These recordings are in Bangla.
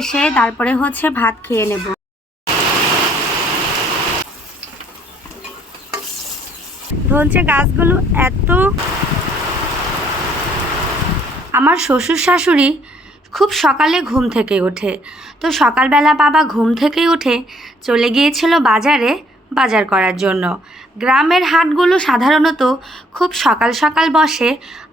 এসে তারপরে হচ্ছে ভাত খেয়ে নেব। ধনচে গাছগুলো এত, আমার শ্বশুর শাশুড়ি খুব সকালে ঘুম থেকে ওঠে, তো সকালবেলা বাবা ঘুম থেকে উঠে চলে গিয়েছিল বাজারে বাজার করার জন্য। গ্রামের হাটগুলো সাধারণত খুব সকাল সকাল বসে,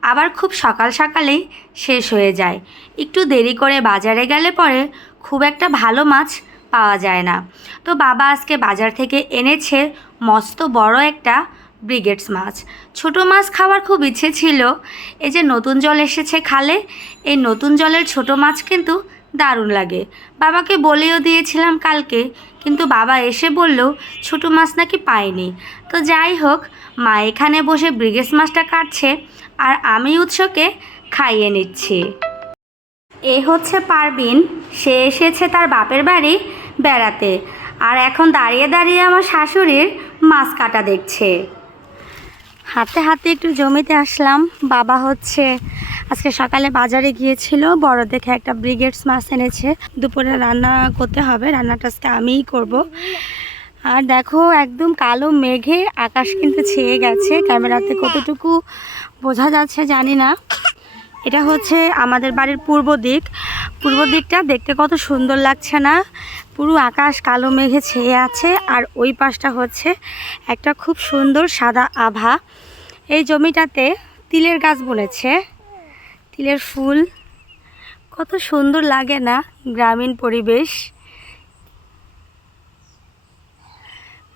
আবার খুব সকাল সকালেই শেষ হয়ে যায়। একটু দেরি করে বাজারে গেলে পরে খুব একটা ভালো মাছ পাওয়া যায় না। তো বাবা আজকে বাজার থেকে এনেছে মস্ত বড় একটা ব্রিগেডস মাছ। ছোটো মাছ খাওয়ার খুব ইচ্ছে ছিল। এই যে নতুন জল এসেছে খালে, এই নতুন জলের ছোটো মাছ কিন্তু দারুণ লাগে। বাবাকে বলেও দিয়েছিলাম কালকে, কিন্তু বাবা এসে বলল ছোটো মাছ নাকি পায়নি। তো যাই হোক, মা এখানে বসে ব্রিগেডস মাছটা কাটছে আর আমি উৎসকে খাইয়ে নিচ্ছি। এ হচ্ছে পারবিন, সে এসেছে তার বাপের বাড়ি বেড়াতে, আর এখন দাঁড়িয়ে দাঁড়িয়ে আমার শাশুড়ির মাছ কাটা দেখছে। হাতে হাতে একটু জমিতে আসলাম। বাবা হচ্ছে আজকে সকালে বাজারে গিয়েছিল, বড় দেখে একটা ব্রিগেডস মাছ এনেছে। দুপুরে রান্না করতে হবে, রান্নাটা আজকে আমিই করব। আর দেখো একদম কালো মেঘে আকাশ কিন্তু ছেয়ে গেছে, ক্যামেরাতে কতটুকু বোঝা যাচ্ছে জানি না। এটা হচ্ছে আমাদের বাড়ির পূর্ব দিকটা দেখতে কত সুন্দর লাগছে না? পুরো আকাশ কালো মেঘে ছেয়ে আছে, আর ওই পাশটা হচ্ছে একটা খুব সুন্দর সাদা আভা। এই জমিটাতে তিলের গাছ বুনেছে, তিলের ফুল কত সুন্দর লাগে না? গ্রামীণ পরিবেশ,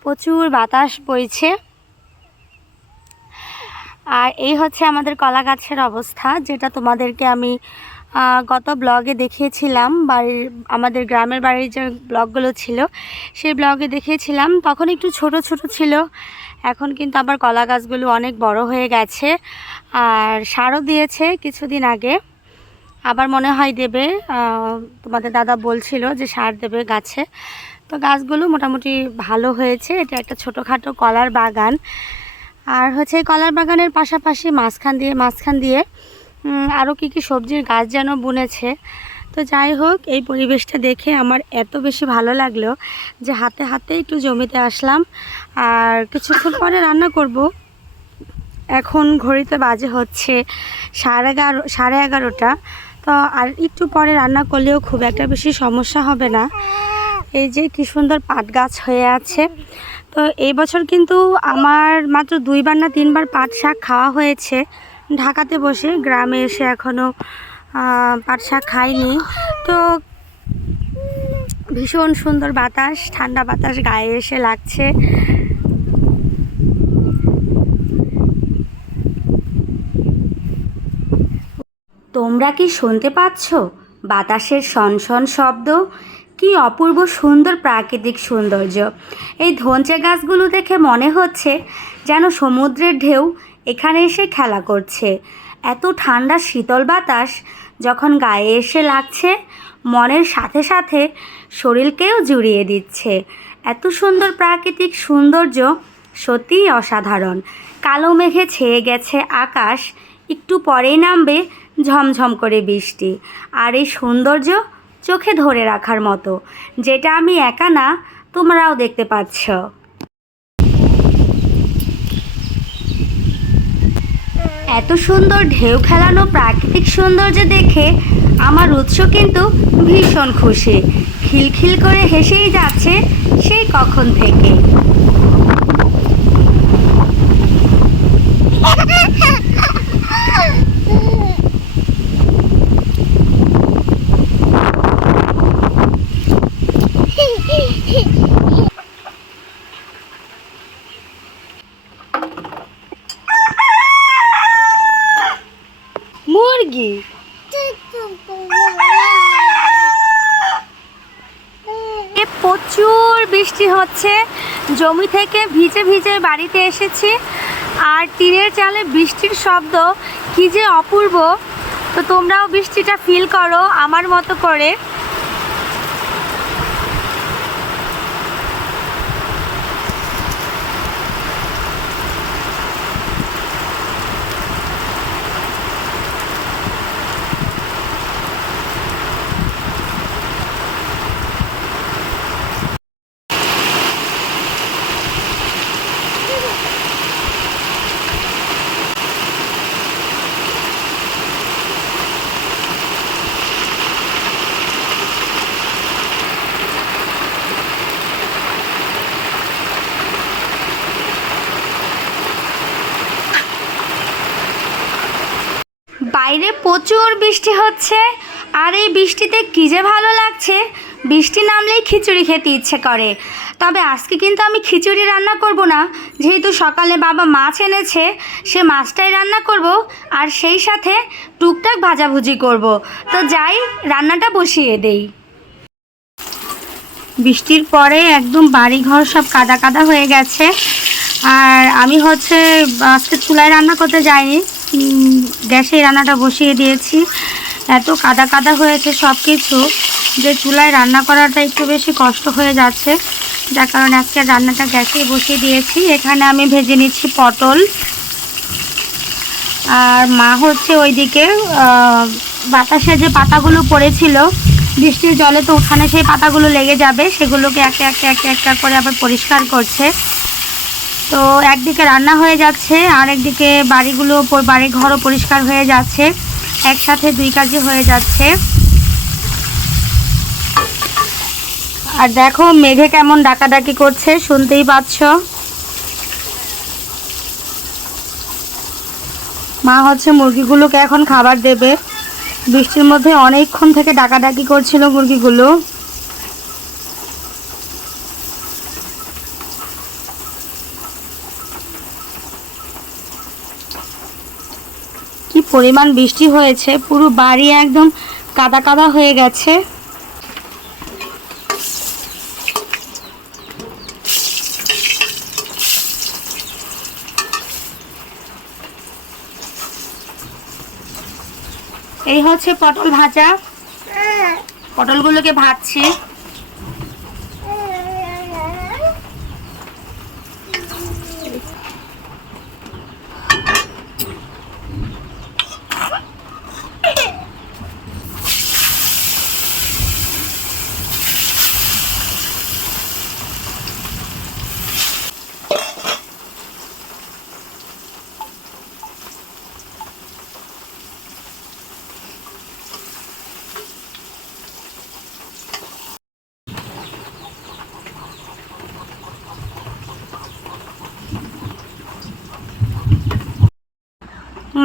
প্রচুর বাতাস বইছে। আর এই হচ্ছে আমাদের কলা গাছের অবস্থা, যেটা তোমাদেরকে আমি গত ব্লগে দেখিয়েছিলাম। আমাদের গ্রামের বাড়ির যে ব্লগগুলো ছিল সেই ব্লগে দেখিয়েছিলাম, তখন একটু ছোট ছোট ছিল। এখন কিন্তু আবার কলা গাছগুলো অনেক বড় হয়ে গেছে, আর সারও দিয়েছে কিছুদিন আগে, আবার মনে হয় দেবে। তোমাদের দাদা বলছিল যে সার দেবে গাছে। তো গাছগুলো মোটামুটি ভালো হয়েছে। এটা একটা ছোটোখাটো কলার বাগান। আর হচ্ছে এই কলার বাগানের পাশাপাশি মাঝখান দিয়ে আরও কী সবজির গাছ যেন বুনেছে। তো যাই হোক, এই পরিবেশটা দেখে আমার এত বেশি ভালো লাগলো যে হাতে হাতে একটু জমিতে আসলাম। আর কিছুক্ষণ পরে রান্না করব। এখন ঘড়িতে বাজে হচ্ছে 11:30। তো আর একটু পরে রান্না করলেও খুব একটা বেশি সমস্যা হবে না। এই যে কি সুন্দর পাট গাছ হয়ে আছে। তো এই বছর কিন্তু আমার মাত্র 2বার না 3বার পাট শাক খাওয়া হয়েছে ঢাকাতে বসে। গ্রামে এসে এখনও পাট শাক খাইনি। তো ভীষণ সুন্দর বাতাস, ঠান্ডা বাতাস গায়ে এসে লাগছে। তোমরা কি শুনতে পাচ্ছ বাতাসের সনসন শব্দ? কি অপূর্ব সুন্দর প্রাকৃতিক সৌন্দর্য! এই ধনচে গাছগুলো দেখে মনে হচ্ছে যেন সমুদ্রের ঢেউ এখানে এসে খেলা করছে। এত ঠান্ডা শীতল বাতাস যখন গায়ে এসে লাগছে, মনের সাথে সাথে শরীরকেও জুড়িয়ে দিচ্ছে। এত সুন্দর প্রাকৃতিক সৌন্দর্য, সত্যিই অসাধারণ। কালো মেঘে ছেয়ে গেছে আকাশ, একটু পরেই নামবে ঝমঝম করে বৃষ্টি। আর এই সৌন্দর্য চোখে ধরে রাখার মতো, যেটা আমি একা না, তোমরাও দেখতে পাচ্ছ। এত সুন্দর ঢেউ খেলানো প্রাকৃতিক সৌন্দর্য দেখে আমার উৎস কিন্তু ভীষণ খুশি, খিলখিল করে হেসেই যাচ্ছে সেই কখন থেকে। মুরগি প্রচুর বৃষ্টি হচ্ছে, জমি থেকে ভিজে ভিজে বাড়িতে এসেছি, আর টিনের চালে বৃষ্টির শব্দ কি যে অপূর্ব। তো তোমরাও বৃষ্টিটা ফিল করো আমার মতো করে। প্রচুর বৃষ্টি হচ্ছে, আর এই বৃষ্টিতে কী যে ভালো লাগছে। বৃষ্টি নামলেই খিচুড়ি খেতে ইচ্ছে করে। তবে আজকে কিন্তু আমি খিচুড়ি রান্না করব না, যেহেতু সকালে বাবা মাছ এনেছে, সে মাছটাই রান্না করব, আর সেই সাথে টুকটাক ভাজাভুজি করব। তো যাই, রান্নাটা বসিয়ে দেই। বৃষ্টির পরে একদম বাড়িঘর সব কাদা কাদা হয়ে গেছে। আর আমি হচ্ছে আজকে চুলায় রান্না করতে যাইনি, গ্যাসে রান্নাটা বসিয়ে দিয়েছি। এত কাদা কাদা হয়েছে সব কিছু যে চুলায় রান্না করাটা একটু বেশি কষ্ট হয়ে যাচ্ছে, যার কারণে আজকে রান্নাটা গ্যাসেই বসিয়ে দিয়েছি। এখানে আমি ভেজে নিচ্ছি পটল, আর মা হচ্ছে ওইদিকে বাতাসে যে পাতাগুলো পড়েছিল বৃষ্টির জলে, তো উঠানে সেই পাতাগুলো লেগে যাবে, সেগুলোকে একটা করে আবার পরিষ্কার করছে। তো একদিকে রান্না হয়ে যাচ্ছে, আর একদিকে বাড়ি ঘরও পরিষ্কার হয়ে যাচ্ছে, একসাথে দুই কাজই হয়ে যাচ্ছে। আর দেখো মেঘে কেমন ডাকাডাকি করছে, শুনতেই পাচ্ছ। মা হচ্ছে মুরগিগুলোকে এখন খাবার দেবে। বৃষ্টির মধ্যে অনেকক্ষণ থেকে ডাকাডাকি করছিল মুরগিগুলো। কি পরিমাণ বৃষ্টি হয়েছে, পুরো বাড়ি একদম কাদা কাদা হয়ে গেছে। এই হচ্ছে পটল ভাজা, পটলগুলোকে ভাজছি।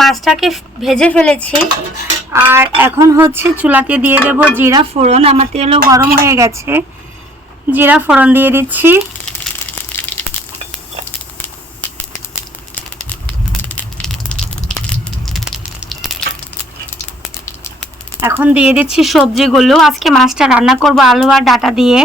মাছটাকে ভেজে ফেলেছি, আর এখন হচ্ছে চুলাতে দিয়ে দেব জিরা ফোড়ন। আমার তেলও গরম হয়ে গেছে, জিরা ফোড়ন দিয়ে দিচ্ছি। এখন দিয়ে দিচ্ছি সবজিগুলো। আজকে মাছটা রান্না করব আলু আর ডাঁটা দিয়ে।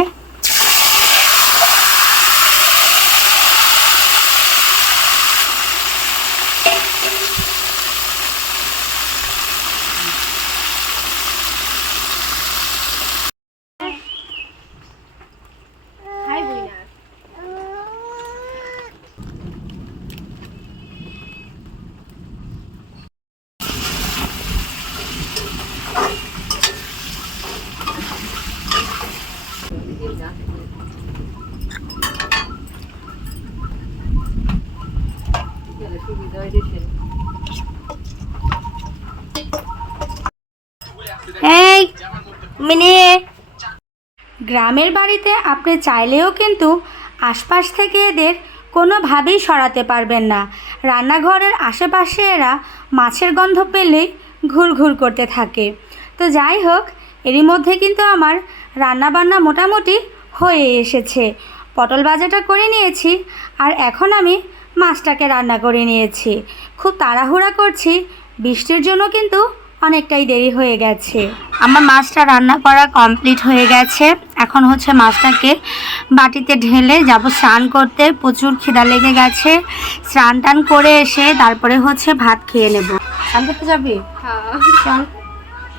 এই মিনি, গ্রামের বাড়িতে আপনি চাইলেও কিন্তু আশপাশ থেকে এদের কোনোভাবেই সরাতে পারবেন না। রান্নাঘরের আশেপাশে এরা মাছের গন্ধ পেলেই ঘুরঘুর করতে থাকে। তো যাই হোক, এরই মধ্যে কিন্তু আমার রান্নাবান্না মোটামুটি হয়ে এসেছে। পটল ভাজাটা করে নিয়েছি, আর এখন আমি মাছটাকে রান্না করে নিয়েছি। খুব তাড়াহুড়া করছি, বৃষ্টির জন্য কিন্তু অনেকটাই দেরি হয়ে গেছে। আমার মাছটা রান্না করা কমপ্লিট হয়ে গেছে। এখন হচ্ছে মাছটাকে বাটিতে ঢেলে যাব স্নান করতে। প্রচুর খিদা লেগে গেছে, স্নান টান করে এসে তারপরে হচ্ছে ভাত খেয়ে নেব। স্নান করতে যাবি? চল।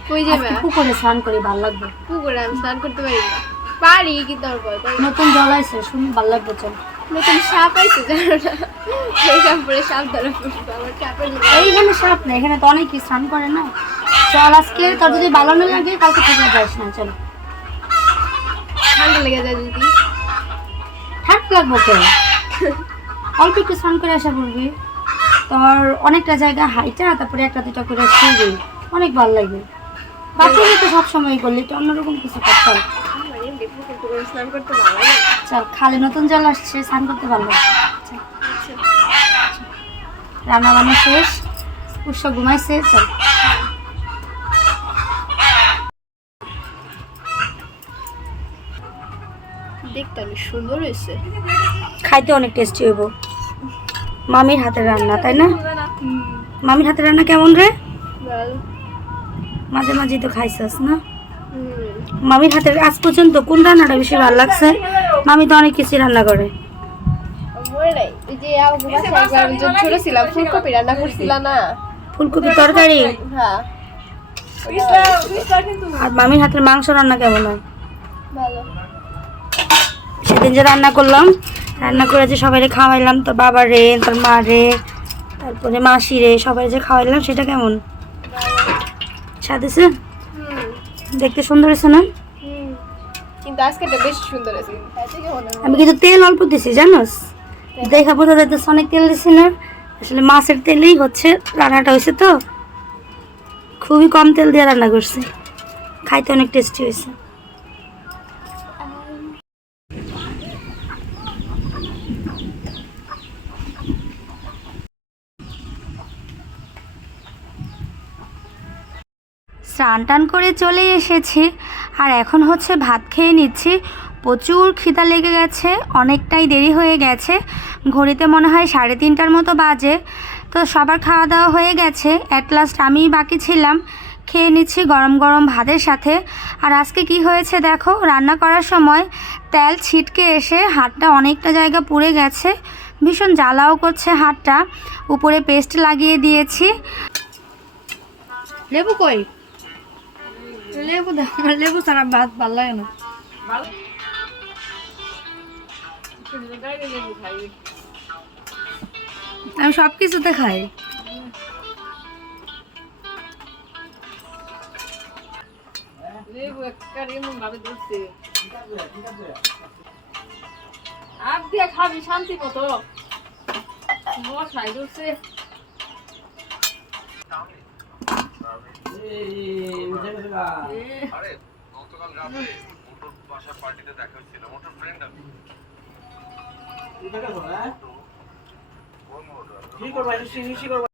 কই যাবে? পুকুরে স্নান করে ভালো লাগবে। পুকুরে আমি স্নান করতে পারি না। পারি কিন্তু আমার ভয় করে। নতুন জল আছে, শুনি ভালো লাগবে। চল। নতুন সাপ আইছে জানো না? সেই সাপ পরে সাপ ধরে পড়বে। আমার সাপের এইখানে সাপ না, এখানে তো অনেকেই স্নান করে না। চল, আজকে তোর যদি ভালো না লাগে কালকে থেকে যাস না। চল। ঠান্ডা লেগে যায় যদি? ঠান্ডা লাগবো কেন? অল্প একটু স্নান করে আসা পড়বি। তোর অনেকটা জায়গা হাইটা, তারপরে একটা দুটা করে শুবি, অনেক ভালো লাগবে। বাচ্চারা তো সবসময় করলি, তো অন্যরকম কিছু করতে হবে। স্নান করতে ভালো লাগে। চল, খালি নতুন জল আসছে, স্নান করতে ভালো লাগবে। রান্না বান্না শেষ, উৎসব ঘুমাইছে। চল। দেখতে অনেক সুন্দর হয়েছে। খাইতে অনেক টেস্টি হইব। মামির হাতের রান্না, তাই না? মামির হাতের রান্না কেমন রে? ভালো। মাঝে মাঝে তো খাইছস না? হুম। মামির হাতের আজ পর্যন্ত কোন রান্নাটা বেশি ভালো লাগছে? মামি তো অনেক কিছু রান্না করে। মনে নাই ওই যে আবু বাসায় একবার আমি যখন ছোট ছিলাম ফুলকপি রান্না করছিলা না? ফুলকপি তরকারি। হ্যাঁ আর মামির হাতের মাংস রান্না কেমন হয়? ভালো। সেদিন যে রান্না করলাম, রান্না করে যে সবাইরে খাওয়াইলাম, তোর বাবা রে, তোর মা রে, তারপরে মাসি রে, সবাই যে খাওয়াইলাম, সেটা কেমন স্বাদ হয়েছে? হুম দেখতে সুন্দর হয়েছে না? হুম। কিন্তু আজকেটা বেশ সুন্দর হয়েছে। খাইতে কেমন হলো? আমি কিন্তু তেল অল্প দিছি জানোস, দেখা বোঝা যাইতেছে অনেক তেল দিছি না, আসলে মাছের তেলেই হচ্ছে রান্নাটা হয়েছে, তো খুবই কম তেল দিয়ে রান্না করছি, খাইতে অনেক টেস্টি হয়েছে। স্নান টান করে চলে এসেছি, আর এখন হচ্ছে ভাত খেয়ে নিচ্ছি। প্রচুর খিদা লেগে গেছে, অনেকটাই দেরি হয়ে গেছে, ঘড়িতে মনে হয় 3:30টার মতো বাজে। তো সবার খাওয়া দাওয়া হয়ে গেছে, অ্যাট লাস্ট আমিই বাকি ছিলাম। খেয়ে নিচ্ছি গরম গরম ভাতের সাথে। আর আজকে কি হয়েছে দেখো, রান্না করার সময় তেল ছিটকে এসে হাতটা অনেকটা জায়গা পুড়ে গেছে, ভীষণ জ্বালাও করছে হাতটা। উপরে পেস্ট লাগিয়ে দিয়েছি। লেবু কই? লেবু দাও, লেবু ছাড়া ভাত ভালো লাগে না। আমি সব কিছুতে খাই। খাবি শান্তি মতো মশাই ধরছে। আরে গতকাল রাতে মোটর বাসার পার্টিতে দেখা হচ্ছিল, মোটর ফ্রেন্ড আমি। কি করবো?